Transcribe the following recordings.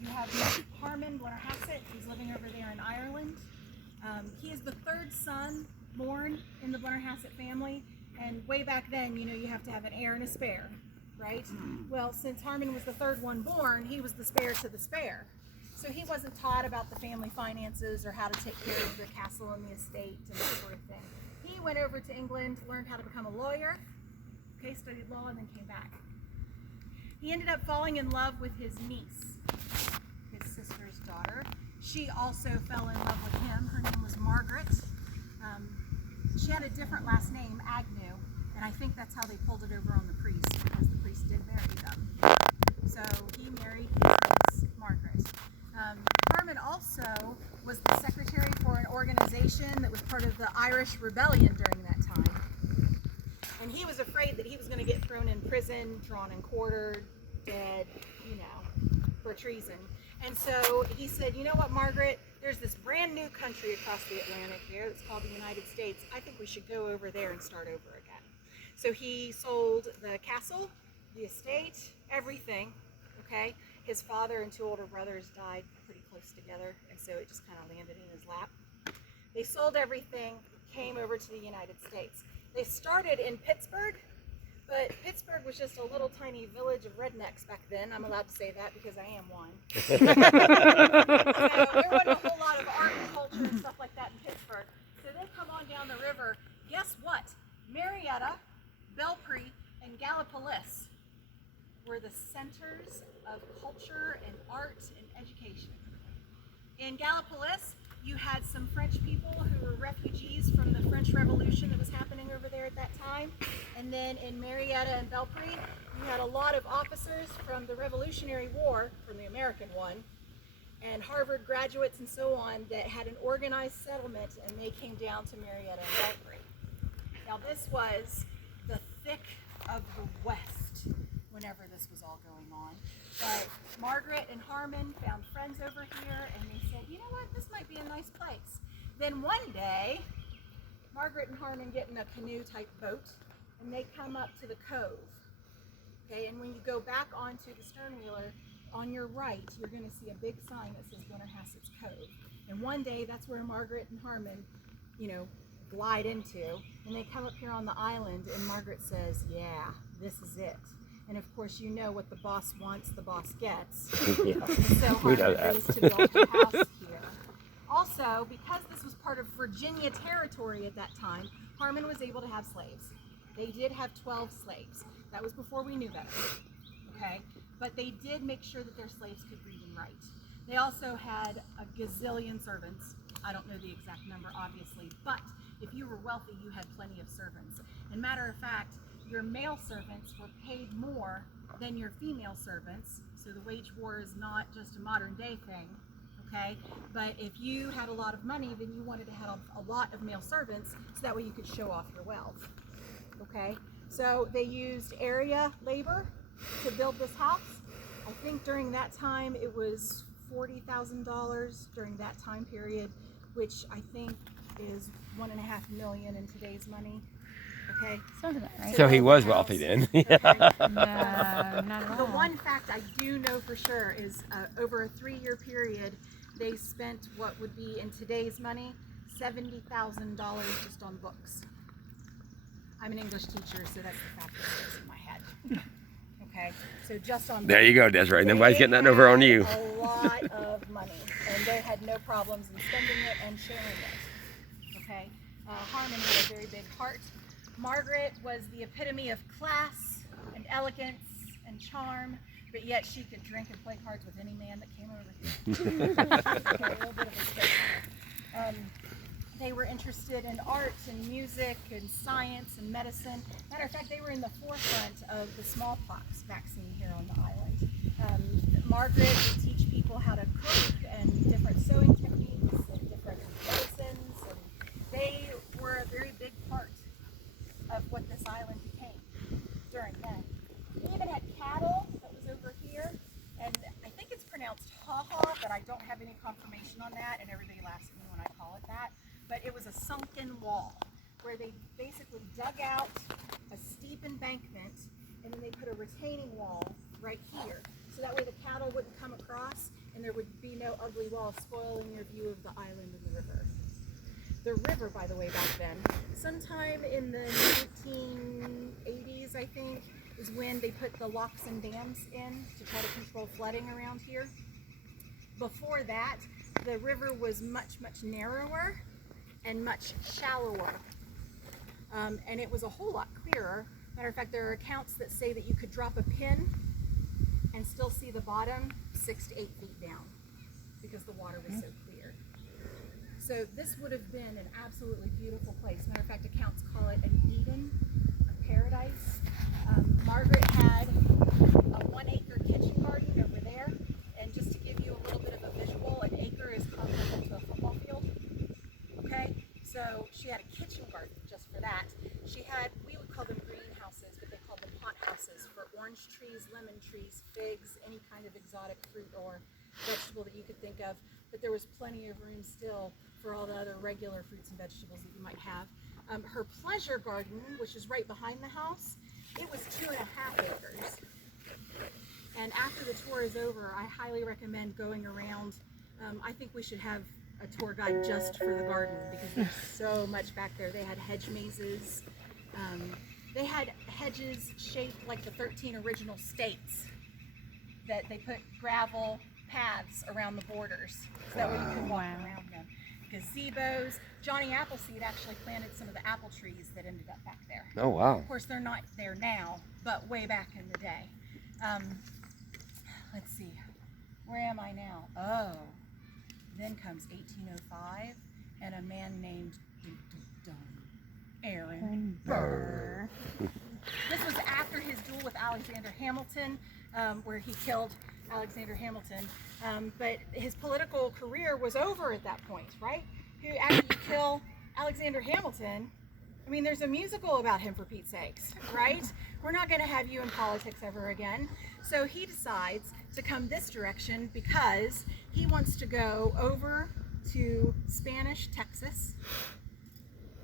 You have Harmon Blennerhassett, who's living over there in Ireland. He is the third son born in the Blennerhassett family, and way back then, you know, you have to have an heir and a spare, right? Well, since Harmon was the third one born, he was the spare to the spare. So he wasn't taught about the family finances or how to take care of the castle and the estate and that sort of thing. He went over to England, learned how to become a lawyer, okay, studied law, and then came back. He ended up falling in love with his niece, his sister's daughter. She also fell in love with him. Her name was Margaret. She had a different last name, Agnew, and I think that's how they pulled it over on the priest, because the priest did marry them. So he married his niece, Margaret. Harmon also was the secretary for an organization that was part of the Irish Rebellion during that time. And he was afraid that he was going to get thrown in prison, drawn and quartered, dead, you know, for treason. And so he said, you know what, Margaret, there's this brand new country across the Atlantic there that's called the United States. I think we should go over there and start over again. So he sold the castle, the estate, everything, okay? His father and two older brothers died pretty close together, and so it just kind of landed in his lap. They sold everything, came over to the United States. They started in Pittsburgh, but Pittsburgh was just a little tiny village of rednecks back then. I'm allowed to say that because I am one. So there wasn't a whole lot of art and culture and stuff like that in Pittsburgh. So they come on down the river. Guess what? Marietta, Belpre, and Gallipolis were the centers of culture and art and education. In Gallipolis, you had some French people who were refugees from the French Revolution that was happening over there at that time. And then in Marietta and Belpre, you had a lot of officers from the Revolutionary War, from the American one, and Harvard graduates and so on that had an organized settlement, and they came down to Marietta and Belpre. Now this was the thick of the West whenever this was all going on. But Margaret and Harmon found friends over here, and they said, you know what, this might be a nice place. Then one day, Margaret and Harmon get in a canoe type boat, and they come up to the cove. Okay, and when you go back onto the sternwheeler, on your right, you're going to see a big sign that says Blennerhassett's Cove. And one day, that's where Margaret and Harmon, you know, glide into. And they come up here on the island, and Margaret says, yeah, this is it. And of course, you know what the boss wants, the boss gets. Yeah. So Harmon agrees to build a house here. Also, because this was part of Virginia territory at that time, Harmon was able to have slaves. They did have 12 slaves. That was before we knew better, okay? But they did make sure that their slaves could read and write. They also had a gazillion servants. I don't know the exact number, obviously, but if you were wealthy, you had plenty of servants. And matter of fact, your male servants were paid more than your female servants. So the wage war is not just a modern day thing, okay? But if you had a lot of money, then you wanted to have a lot of male servants so that way you could show off your wealth, okay? So they used area labor to build this house. I think during that time it was $40,000 during that time period, which I think is $1.5 million in today's money. Okay. Sounds about right. So he was wealthy then. No, not at The all. one fact I do know for sure is over a 3-year period, they spent what would be in today's money $70,000 just on books. I'm an English teacher, so that's the fact that goes in my head. Okay, so just on There you go, Desiree. Nobody's getting nothing over on you. A lot of money, and they had no problems in spending it and sharing it. Okay, Harmon had a very big heart. Margaret was the epitome of class and elegance and charm, but yet she could drink and play cards with any man that came over here. Okay, a little bit of a spitfire. They were interested in art and music and science and medicine. Matter of fact, they were in the forefront of the smallpox vaccine here on the island. Margaret would teach people how to cook and different sewing techniques and different medicines. And they were a very big part of what this island became during then. We even had cattle that was over here, and I think it's pronounced ha-ha, but I don't have any confirmation on that, and everybody laughs at me when I call it that. But it was a sunken wall where they basically dug out a steep embankment, and then they put a retaining wall right here. So that way the cattle wouldn't come across, and there would be no ugly wall spoiling your view of the island and the river. The river, by the way, back then, sometime in the 1980s, I think, is when they put the locks and dams in to try to control flooding around here. Before that, the river was much, much narrower and much shallower. And it was a whole lot clearer. Matter of fact, there are accounts that say that you could drop a pin and still see the bottom 6 to 8 feet down because the water was so clear. So this would have been an absolutely beautiful place. Matter of fact, accounts call it an Eden, a paradise. Margaret had a 1-acre kitchen garden over there. And just to give you a little bit of a visual, an acre is comparable to a football field. Okay, so she had a kitchen garden just for that. She had, we would call them greenhouses, but they called them hot houses for orange trees, lemon trees, figs, any kind of exotic fruit or vegetable that you could think of. But there was plenty of room still for all the other regular fruits and vegetables that you might have. Her pleasure garden, which is right behind the house, it was 2.5 acres. And after the tour is over, I highly recommend going around. I think we should have a tour guide just for the garden because there's so much back there. They had hedge mazes. They had hedges shaped like the 13 original states that they put gravel paths around the borders so that way you could walk around them. Gazebos. Johnny Appleseed actually planted some of the apple trees that ended up back there. Oh, wow. Of course, they're not there now, but way back in the day. Let's see, where am I now? Oh, then comes 1805 and a man named Aaron Burr. This was after his duel with Alexander Hamilton, where he killed Alexander Hamilton. But his political career was over at that point, right? After you kill Alexander Hamilton, I mean, there's a musical about him, for Pete's sakes, right? We're not going to have you in politics ever again. So he decides to come this direction because he wants to go over to Spanish Texas,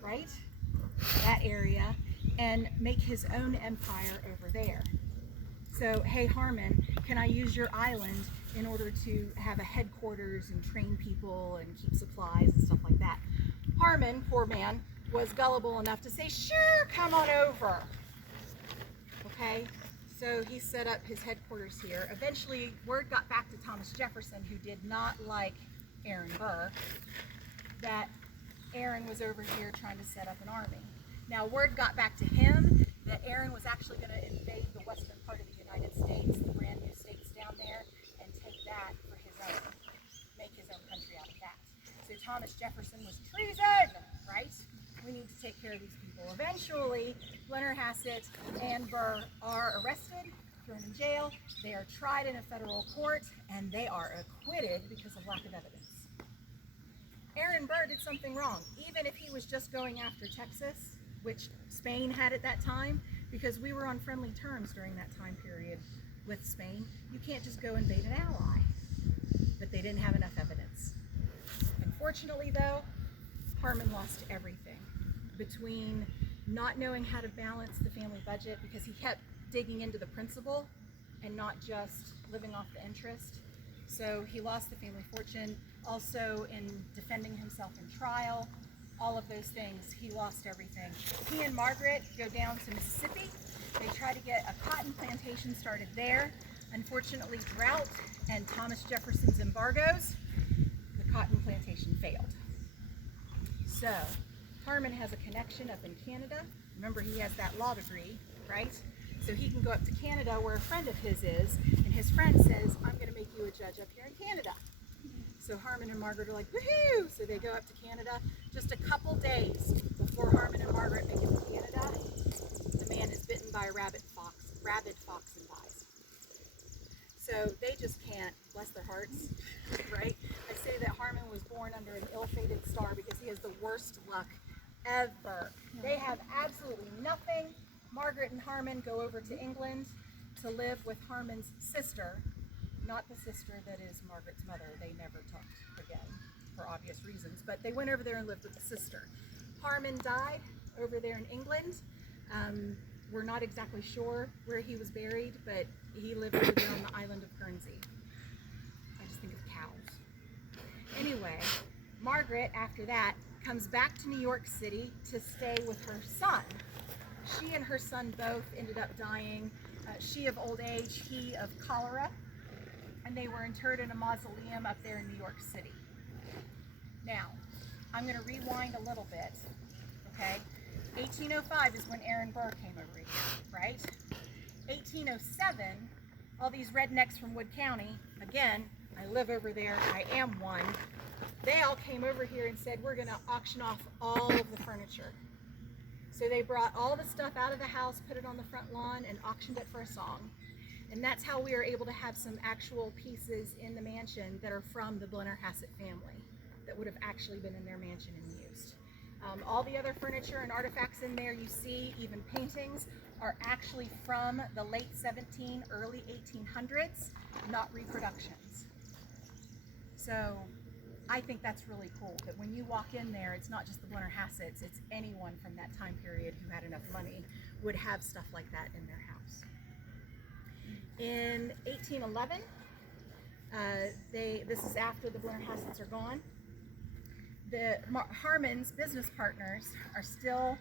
right? That area, and make his own empire over there. So, hey Harmon, can I use your island in order to have a headquarters and train people and keep supplies and stuff like that? Harmon, poor man, was gullible enough to say, sure, come on over. Okay, so he set up his headquarters here. Eventually, word got back to Thomas Jefferson, who did not like Aaron Burr, that Aaron was over here trying to set up an army. Now, word got back to him that Aaron was actually going to invade the western part of the United States, the brand new states down there, and take that for his own, make his own country out of that. So Thomas Jefferson was treason, right? We need to take care of these people. Eventually, Blennerhassett and Burr are arrested, thrown in jail. They are tried in a federal court, and they are acquitted because of lack of evidence. Aaron Burr did something wrong, even if he was just going after Texas, which Spain had at that time, because we were on friendly terms during that time period with Spain. You can't just go invade an ally, but they didn't have enough evidence. Unfortunately though, Harmon lost everything between not knowing how to balance the family budget because he kept digging into the principal and not just living off the interest. So he lost the family fortune. Also in defending himself in trial, all of those things, he lost everything. He and Margaret go down to Mississippi. They try to get a cotton plantation started there. Unfortunately, drought and Thomas Jefferson's embargoes, the cotton plantation failed. So Harmon has a connection up in Canada. Remember, he has that law degree, right? So he can go up to Canada where a friend of his is, and his friend says, I'm going to make you a judge up here in Canada. So Harmon and Margaret are like, woohoo! So they go up to Canada. Just a couple days before Harmon and Margaret make it to Canada, the man is bitten by a rabid fox and dies. So they just can't, bless their hearts, right? I say that Harmon was born under an ill-fated star because he has the worst luck ever. They have absolutely nothing. Margaret and Harmon go over to England to live with Harmon's sister, not the sister that is Margaret's mother. They never talked again for obvious reasons, but they went over there and lived with the sister. Harmon died over there in England. We're not exactly sure where he was buried, but he lived over there on the island of Guernsey. I just think of cows. Margaret, after that, comes back to New York City to stay with her son. She and her son both ended up dying. She of old age, he of cholera, and they were interred in a mausoleum up there in New York City. Now, I'm going to rewind a little bit, okay? 1805 is when Aaron Burr came over here, right? 1807, all these rednecks from Wood County, again, I live over there, I am one, they all came over here and said, we're going to auction off all of the furniture. So they brought all the stuff out of the house, put it on the front lawn, and auctioned it for a song. And that's how we were able to have some actual pieces in the mansion that are from the Blennerhassett family that would have actually been in their mansion and used. All the other furniture and artifacts in there you see, even paintings, are actually from the late early 1800s, not reproductions. So I think that's really cool that when you walk in there, it's not just the Blennerhassetts, it's anyone from that time period who had enough money would have stuff like that in their house. In 1811, this is after the Blennerhassetts are gone, the Harmon's business partners are still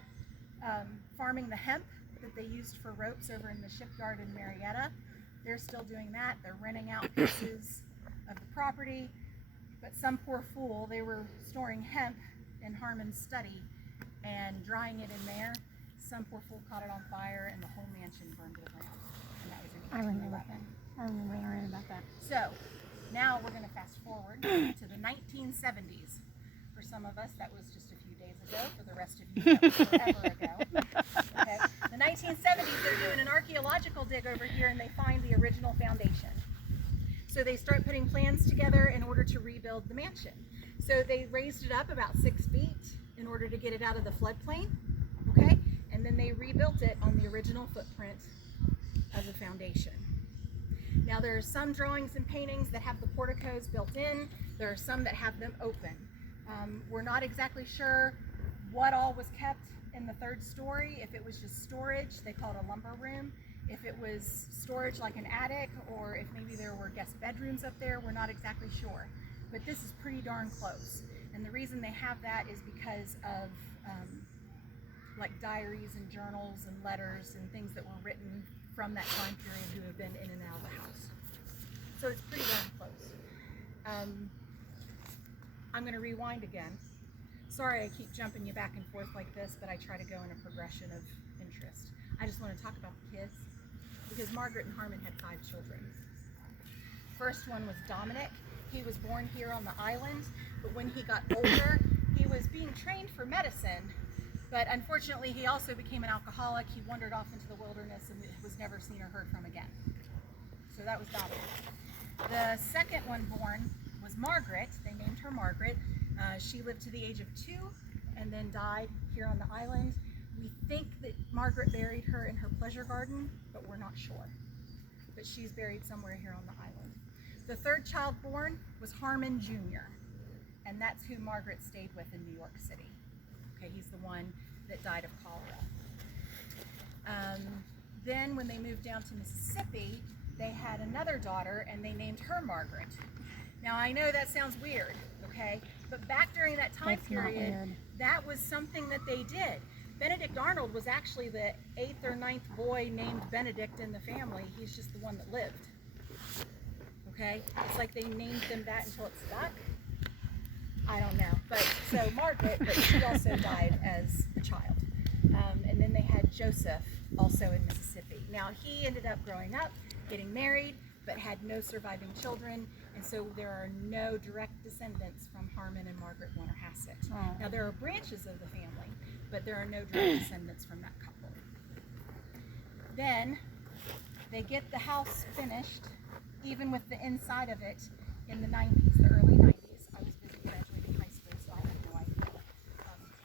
farming the hemp that they used for ropes over in the shipyard in Marietta. They're still doing that. They're renting out pieces of the property. But some poor fool, they were storing hemp in Harmon's study and drying it in there. Some poor fool caught it on fire and the whole mansion burned to the ground. And that was in 1811. I remember hearing about that. So now we're going to fast forward to the 1970s. For some of us, that was just a few days ago. For the rest of you, that was forever ago. Okay. The 1970s, they're doing an archaeological dig over here and they find the original foundation. So they start putting plans together in order to rebuild the mansion. So they raised it up about 6 feet in order to get it out of the floodplain, okay? And then they rebuilt it on the original footprint of the foundation. Now there are some drawings and paintings that have the porticos built in. There are some that have them open. We're not exactly sure what all was kept in the 3rd story. If it was just storage, they call it a lumber room. If it was storage like an attic, or if maybe there were guest bedrooms up there, we're not exactly sure. But this is pretty darn close. And the reason they have that is because of like diaries and journals and letters and things that were written from that time period who have been in and out of the house. So it's pretty darn close. I'm going to rewind again. Sorry I keep jumping you back and forth like this, but I try to go in a progression of interest. I just want to talk about the kids because Margaret and Harmon had 5 children. First one was Dominic. He was born here on the island, but when he got older, he was being trained for medicine, but unfortunately he also became an alcoholic. He wandered off into the wilderness and was never seen or heard from again. So that was Dominic. The second one born was Margaret. They named her Margaret. She lived to the age of 2 and then died here on the island. We think that Margaret buried her in her pleasure garden, but we're not sure. But she's buried somewhere here on the island. The third child born was Harmon Jr., and that's who Margaret stayed with in New York City. Okay, he's the one that died of cholera. Then when they moved down to Mississippi, they had another daughter, and they named her Margaret. Now I know that sounds weird, okay? But back during that time period, that was something that they did. Benedict Arnold was actually the 8th or 9th boy named Benedict in the family. He's just the one that lived. Okay? It's like they named them that until it stuck. I don't know. But so Margaret, but she also died as a child. And then they had Joseph also in Mississippi. Now he ended up growing up, getting married, but had no surviving children. And so there are no direct descendants from Harmon and Margaret Blennerhassett. Oh. Now there are branches of the family, but there are no direct descendants from that couple. Then they get the house finished, even with the inside of it, in the 90s, the early 90s. I was busy graduating high school, so I have no idea.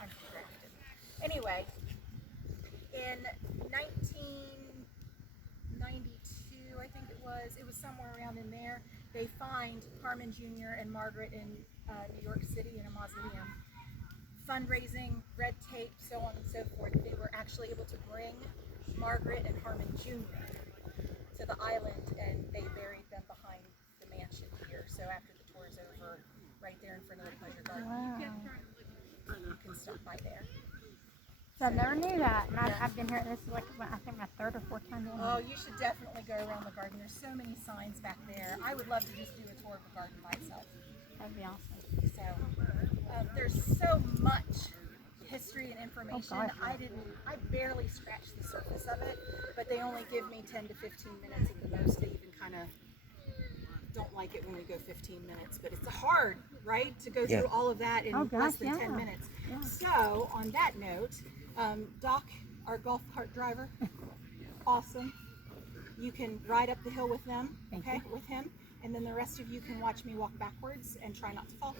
I'm drafted. Anyway, in 1992, I think it was somewhere around in there, they find Harmon Jr. and Margaret in New York City in a mausoleum. Fundraising, red tape, so on and so forth. They were actually able to bring Margaret and Harmon Jr. to the island, and they buried them behind the mansion here. So after the tour is over, right there in front of the pleasure garden. Wow. You can stop by there. So I never knew that. And I've been here. This is like, I think, my third or fourth time doing Oh, it. you should definitely go around the garden. There's so many signs back there. I would love to just do a tour of the garden by itself. That'd be awesome. So there's so much history and information. Oh, gosh, I barely scratched the surface of it, but they only give me 10 to 15 minutes at the most. They even kind of don't like it when we go 15 minutes, but it's hard, right, to go through all of that in less than 10 minutes. Yeah. So on that note, Doc, our golf cart driver, awesome. You can ride up the hill with them, Thank okay, you. with him, and then the rest of you can watch me walk backwards and try not to fall.